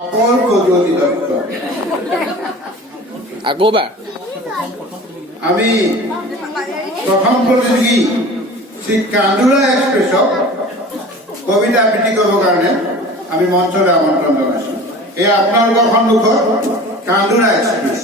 অকল কজলি দত্ত। আকৌ বা আমি প্ৰথম প্ৰতিযোগী শ্ৰী কান্দুৰা এক্সপ্ৰেছক কবিতা আবৃত্তি কৰিবৰ কাৰণে আমি মঞ্চলৈ আমন্ত্ৰণ জনাইছোঁ। এই আপোনালোকৰ সন্মুখত কান্দুৰা এক্সপ্ৰেছ।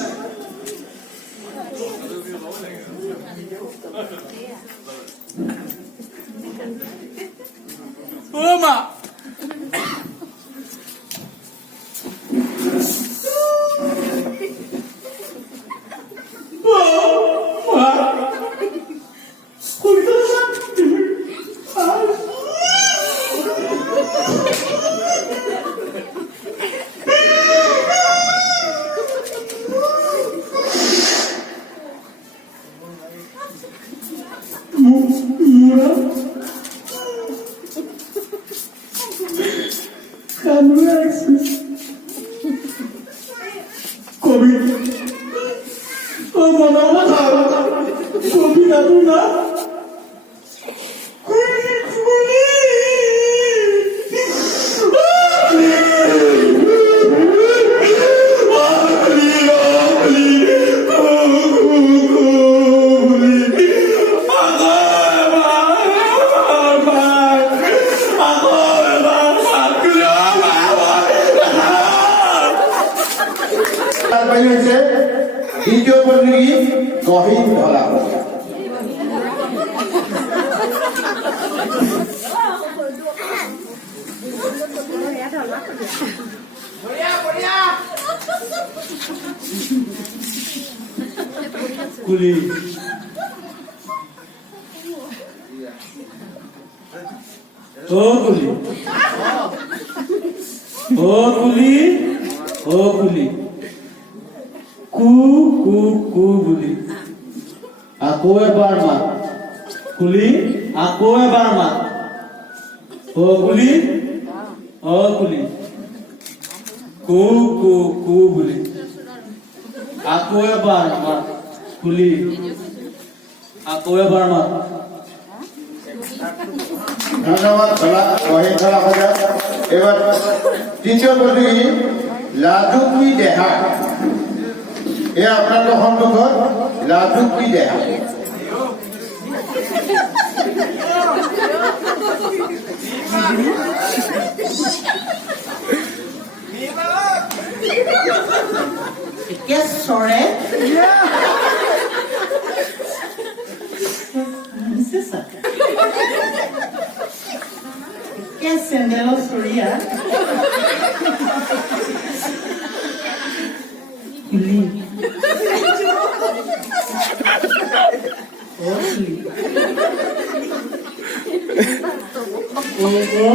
দ্বিতীয় প্ৰতিযোগী গহীন ধলা। কুলি ও কুলি ও কুলি ও কুলি কু কু কু বুলি আকৌ এবাৰ মাত। কুলি আকৌ এবাৰ মাত। অ কুলি অ কুলি কু কু কু বুলি আকৌ এবাৰ মাত। কুলি আকৌ এবাৰ মাত। ধন্যবাদ গহীন ধলা সজাত। এবাৰ তৃতীয় প্ৰতিযোগী লাজুকী দেহা। এয়া আপোনালোকৰ সন্মুখত লাজুকী দেহা। চৰে চেন্দেলৰ চৰিয়া কুলি ও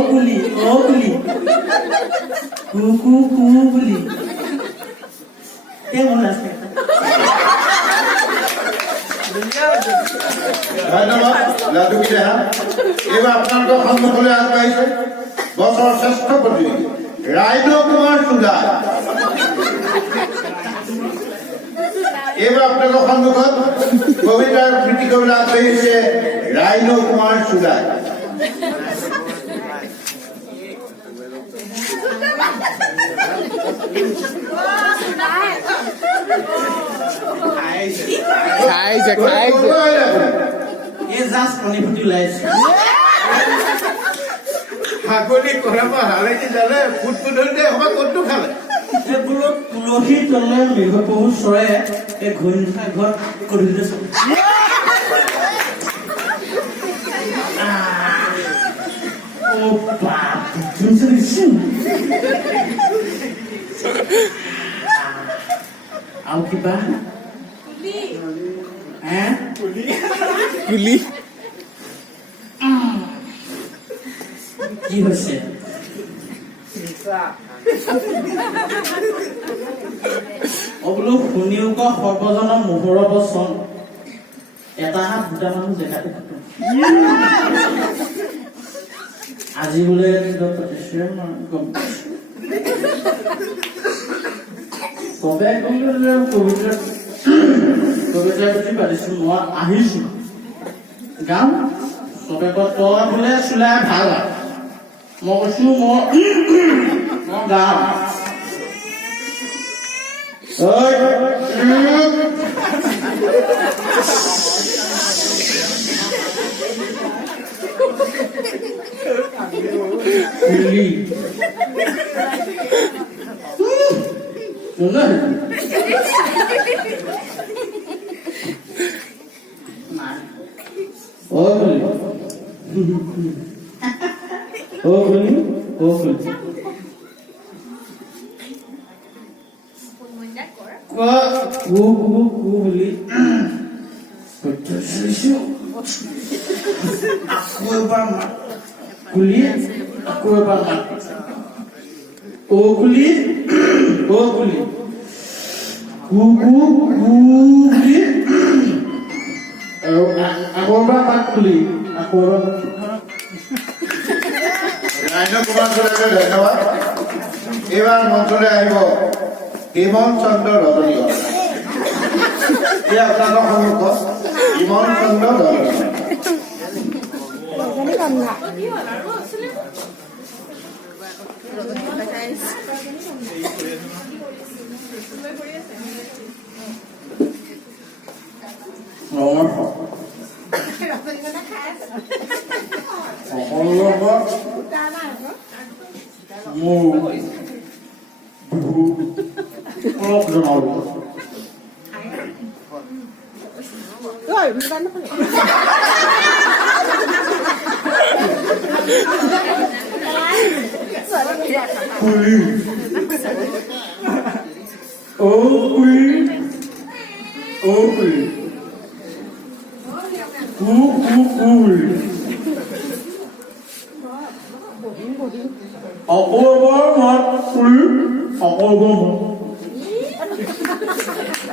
কুলি ও কুলি কু কু কু বুলি কেমন আছে? ধন্যবাদ লাজুকী দেহা। এইবাৰ আপোনালোকৰ সন্মুখলৈ আগবাঢ়িছে বছৰৰ শ্ৰেষ্ঠ প্ৰতিযোগী ৰাইনো কুমাৰ চুদাই। এইবাৰ আপোনালোকৰ সন্মুখত কবিতাৰ আবৃত্তি কৰিবলৈ আগবাঢ়িছে ৰাইনো কুমাৰ চুদাই। ছাগলী কৰা হালেকি জানে ফুট ফুটতে সময় ক'তো খালে বোলো তুলসীৰ তলে মৃগপহু চৰে এই ঘূৰি ঘৰত কৰি আৰু কিবা কুলি কি হৈছে? বোলো শুনিও ক সৰ্বজনৰ মোহৰ বচন এটা হাত দুটা মানুহ জেগাতে থাকো আজি বোলে কবিতা পাতিছো। মই আহিছো গাম চবে তই বোলে চুলাই ভাল। মই কৈছো মই গাম ৰাইনক কুমাৰ চুলাকে ধন্যবাদ। এইবাৰ মঞ্চলৈ আহিব হিমন চন্দ্ৰ ৰজনীগঞ্জ। এই আপোনালোকৰ সন্মুখত হিমন চন্দ্ৰ ৰজনীগঞ্জ।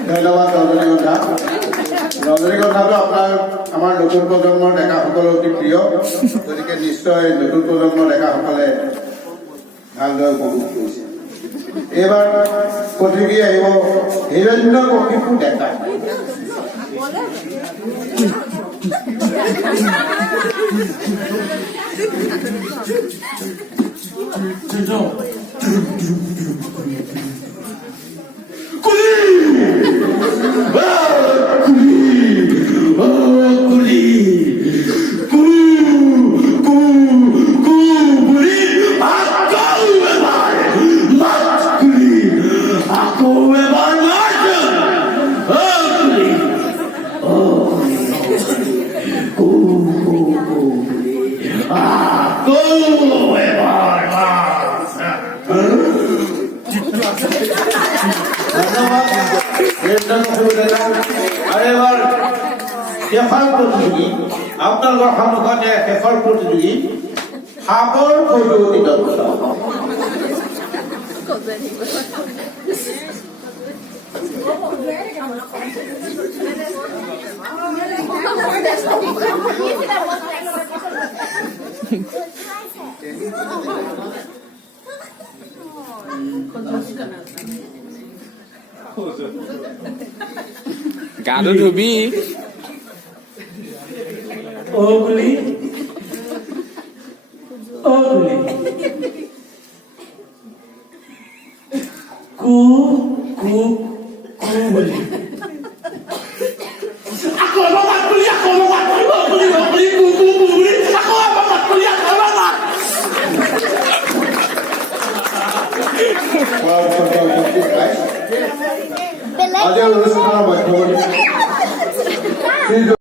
ধন্যবাদ ৰজনীগন্ধা। ৰজনীগন্ধাটো আপোনাৰ আমাৰ নতুন প্ৰজন্মৰ ডেকাসকলৰ অতি প্ৰিয়, গতিকে নিশ্চয় নতুন প্ৰজন্মৰ ডেকাসকলে ভালদৰে উপভোগ কৰিছে। এইবাৰ প্ৰতিযোগী আহিব হিৰণ্য কশিপু ডেকা। শেষৰ প্ৰতিযোগী আপোনালোকৰ সন্মুখতে শেষৰ প্ৰতিযোগী সাগৰ কৌতুকী দত্ত। গাটো ধুবি আজিৰ অনুষ্ঠানৰ মধ্যমণি